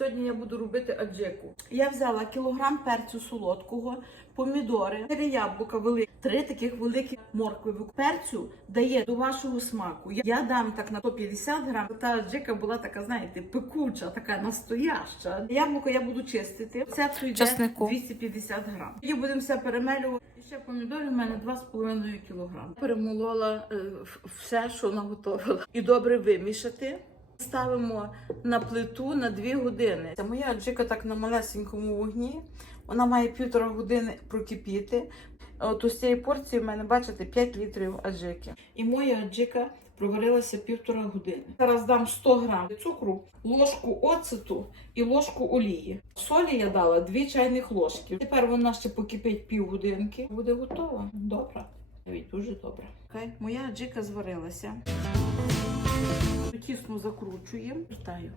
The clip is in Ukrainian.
Сьогодні я буду робити аджику. Я взяла кілограм перцю солодкого, помідори, три яблука великі, три таких великі моркви. Перцю дає до вашого смаку. Я- дам так на 150 грам. Та аджика була така, знаєте, пекуча, така настояща. Яблуко я буду чистити. Це все йде Часнику. 250 грам. Тоді будемо все перемелювати. Ще помідорів у мене 2,5 кілограм. Перемолола е, все, що наготовила. І добре вимішати. Ставимо на плиту на 2 години. Це моя аджика так на малесенькому вогні. Вона має півтора години прокипіти. От ось цієї порції в мене, бачите, 5 літрів аджики. І моя аджика проварилася півтора години. Зараз дам 100 грам цукру, ложку оцету і ложку олії. Солі я дала 2 чайних ложки. Тепер вона ще покипить півгодинки. Буде готова. Добре. Навіть дуже добре. Окей, моя аджика зварилася. Тісно закручуємо. Вертаю.